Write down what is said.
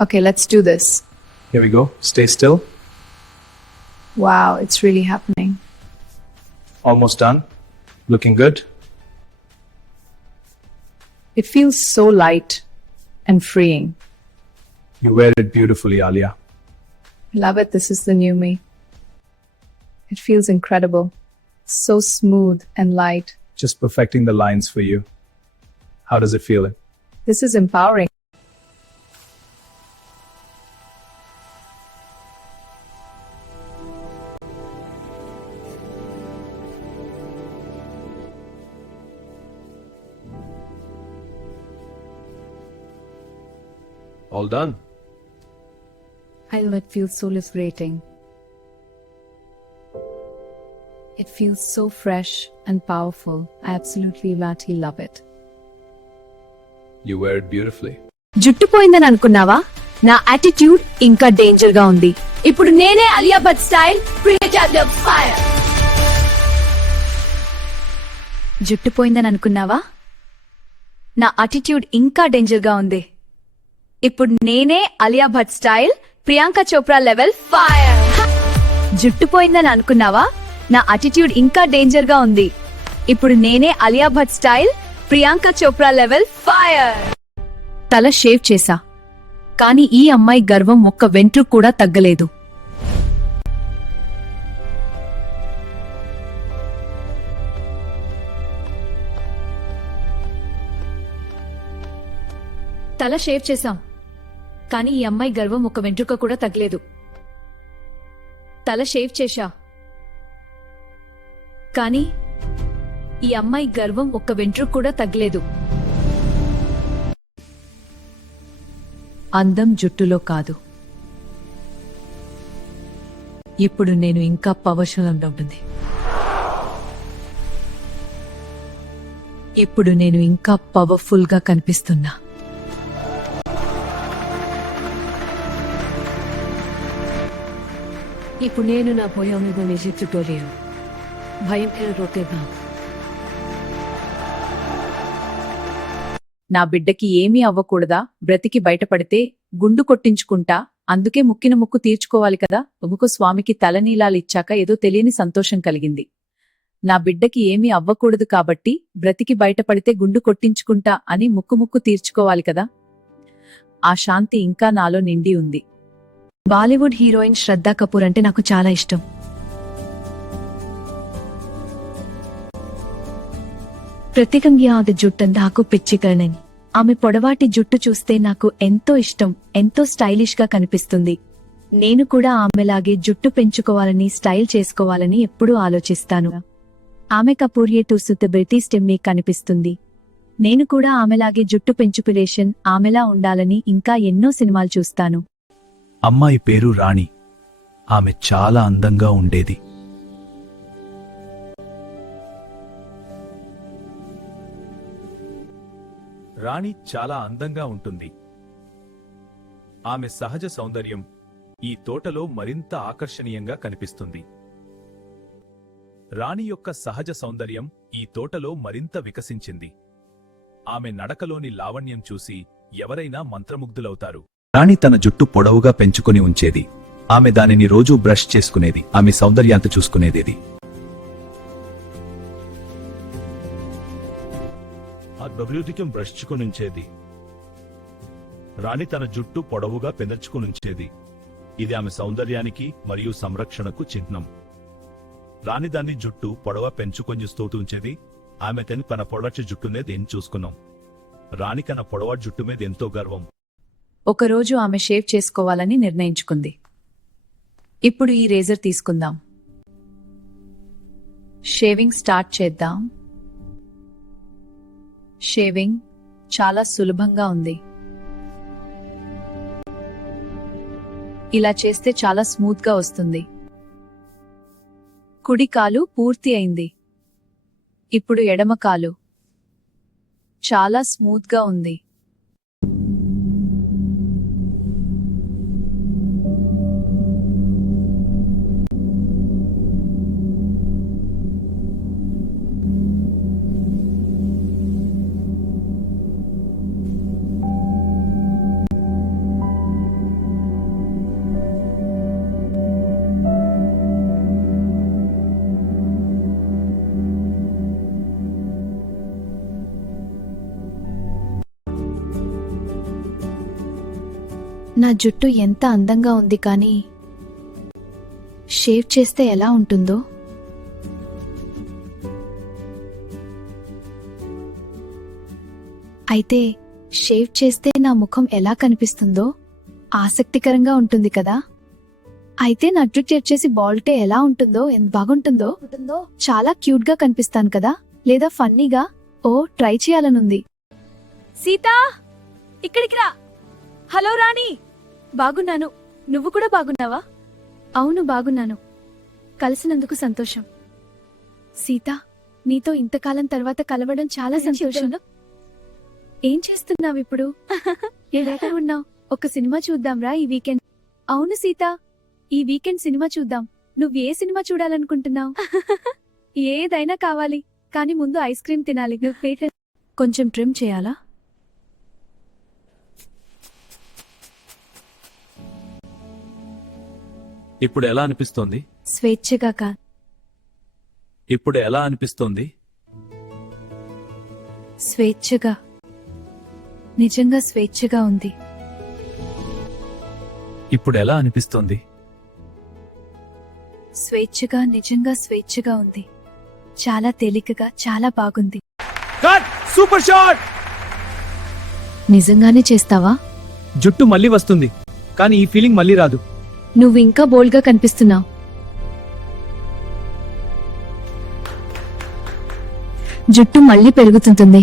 Okay, let's do this. Here we go. Stay still. Wow, it's really happening. Almost done. Looking good. It feels so light and freeing. You wear it beautifully, Alia. Love it. This is the new me. It feels incredible. So smooth and light. Just perfecting the lines for you. How does it feel? This is empowering. All done. I know it feels so liberating. It feels so fresh and powerful. I absolutely love it. You wear it beautifully. జుట్టు పోయిందని అనుకున్నావా? నా attitude ఇంకా danger గా ఉంది. ఇప్పుడు నేనే Alia Bhatt style fire. జుట్టు పోయిందని అనుకున్నావా? నా యాటిట్యూడ్ ఇంకా డేంజర్ గా ఉంది. ఇప్పుడు నేనే Alia Bhatt style Priyanka Chopra level fire. జుట్టు పోయిందని అనుకున్నావా? నా యాటిట్యూడ్ ఇంకా డేంజర్ గా ఉంది. ఇప్పుడు నేనే Alia Bhatt style Priyanka Chopra level fire. తల షేవ్ చేశా, కానీ ఈ అమ్మాయి గర్వం ఒక్క వెంట్రుక కూడా తగ్గలేదు. తల షేవ్ చేశాం, కానీ ఈ అమ్మాయి గర్వం ఒక్క వెంట్రుక కూడా తగ్గలేదు. తల షేవ్ చేశా, కానీ ఈ అమ్మాయి గర్వం ఒక్క వెంట్రుక కూడా తగ్గలేదు. అందం జుట్టులో కాదు, ఇప్పుడు నేను ఇంకా పవర్ఫుల్గా ఉంటుంది. ఇప్పుడు నేను ఇంకా పవర్ఫుల్ గా కనిపిస్తున్నా. ఇప్పుడు నేను నా భయాన్ని నిజెత్తుకోలేను. భయం రోకేదా. నా బిడ్డకి ఏమీ అవ్వకూడదా? బ్రతికి బయటపడితే గుండు కొట్టించుకుంటా, అందుకే ముక్కిన ముక్కు తీర్చుకోవాలి కదా. ఉముకు స్వామికి తలనీలాలిచ్చాక ఏదో తెలియని సంతోషం కలిగింది. నా బిడ్డకి ఏమీ అవ్వకూడదు కాబట్టి బ్రతికి బయటపడితే గుండు కొట్టించుకుంటా అని ముక్కు తీర్చుకోవాలి కదా. ఆ శాంతి ఇంకా నాలో నిండి ఉంది. బాలీవుడ్ హీరోయిన్ శ్రద్ధా కపూర్ అంటే నాకు చాలా ఇష్టం. ప్రత్యేకంగా అది జుట్టంతా నాకు పిచ్చికరణని. ఆమె పొడవాటి జుట్టు చూస్తే నాకు ఎంతో ఇష్టం, ఎంతో స్టైలిష్ గా కనిపిస్తుంది. నేను కూడా ఆమెలాగే జుట్టు పెంచుకోవాలని, స్టైల్ చేసుకోవాలని ఎప్పుడూ ఆలోచిస్తాను. ఆమె కపూర్యే టు సుతబిలిటీ స్టెమ్మి కనిపిస్తుంది. నేను కూడా ఆమెలాగే జుట్టు పెంచుకులేషన్ ఆమెలా ఉండాలని ఇంకా ఎన్నో సినిమాలు చూస్తాను. అమ్మాయి పేరు రాణి. ఆమె చాలా అందంగా ఉండేది. రాణి చాలా అందంగా ఉంటుంది. ఆమె సహజ సౌందర్యం ఈ తోటలో మరింత ఆకర్షణీయంగా కనిపిస్తుంది. రాణి యొక్క సహజ సౌందర్యం ఈ తోటలో మరింత వికసించింది. ఆమె నడకలోని లావణ్యం చూసి ఎవరైనా మంత్రముగ్ధులవుతారు. రాణి తన జుట్టు పొడవుగా పెంచుకొని ఉంచేది. ఆమె దానిని రోజూ బ్రష్ చేసుకునేది. ఆమె సౌందర్యాంత చూసుకునేది. అభివృద్ధికి బ్రష్ చుకునుంచేది. రాణి తన జుట్టు పొడవుగా పెంచుకునుంచేది. ఇది ఆమె సౌందర్యానికి మరియు సంరక్షణకు చిహ్నం. రాణి దాన్ని జుట్టు పొడవ పెంచుకొంచుస్తూ ఉంచేది. ఆమె తన పొడవటి జుట్టునే దేన్ని చూసుకున్నాం. రాణి తన పొడవాటి జుట్టు మీద ఎంతో గర్వం. ఒకరోజు ఆమె షేవ్ చేసుకోవాలని నిర్ణయించుకుంది. ఇప్పుడు ఈ రేజర్ తీసుకుందాం. షేవింగ్ స్టార్ట్ చేద్దాం. షేవింగ్ చాలా సులభంగా ఉంది. ఇలా చేస్తే చాలా స్మూత్ గా వస్తుంది. కుడి కాలు పూర్తి అయింది. ఇప్పుడు ఎడమ కాలు చాలా స్మూత్ గా ఉంది. నా జుట్టు ఎంత అందంగా ఉంది కానీ షేవ్ చేస్తే ఎలా ఉంటుందో? అయితే షేవ్ చేస్తే నా ముఖం ఎలా కనిపిస్తుందో ఆసక్తికరంగా ఉంటుంది కదా. అయితే నా జుట్టు చేసి బాల్టే ఎలా ఉంటుందో, ఎంత బాగుంటుందో, చాలా క్యూట్ గా కనిపిస్తాను కదా, లేదా ఫన్నీగా. ఓ, ట్రై చేయాలనుంది. సీతా, ఇక్కడికి రా. హలో రాణి. బాగున్నాను, నువ్వు కూడా బాగున్నావా? అవును, బాగున్నాను. కలిసినందుకు సంతోషం. సీతా, నీతో ఇంతకాలం తర్వాత కలవడం చాలా సంతోషం. ఏం చేస్తున్నావిప్పుడు? ఎక్కడ ఉన్నావు? ఒక సినిమా చూద్దాంరా ఈ వీకెండ్. అవును సీత, ఈ వీకెండ్ సినిమా చూద్దాం. నువ్వే సినిమా చూడాలనుకుంటున్నావు? ఏదైనా కావాలి, కానీ ముందు ఐస్ క్రీమ్ తినాలి. కొంచెం ట్రిమ్ చేయాలా? ఇప్పుడు ఎలా అనిపిస్తోంది? స్వేచ్ఛగా కా. ఇప్పుడు ఎలా అనిపిస్తోంది? స్వేచ్ఛగా, నిజంగా స్వేచ్ఛగా ఉంది. ఇప్పుడు ఎలా అనిపిస్తోంది? స్వేచ్ఛగా, నిజంగా స్వేచ్ఛగా ఉంది. చాలా తేలికగా, చాలా బాగుంది. కట్! Super shot! నిజంగానే చేస్తావా? జుట్టు మళ్ళీ వస్తుంది, కానీ ఈ ఫీలింగ్ మళ్ళీ రాదు. నువ్వు ఇంకా బోల్డ్ గా కనిపిస్తున్నావు. జుట్టు మళ్ళీ పెరుగుతుంటుంది.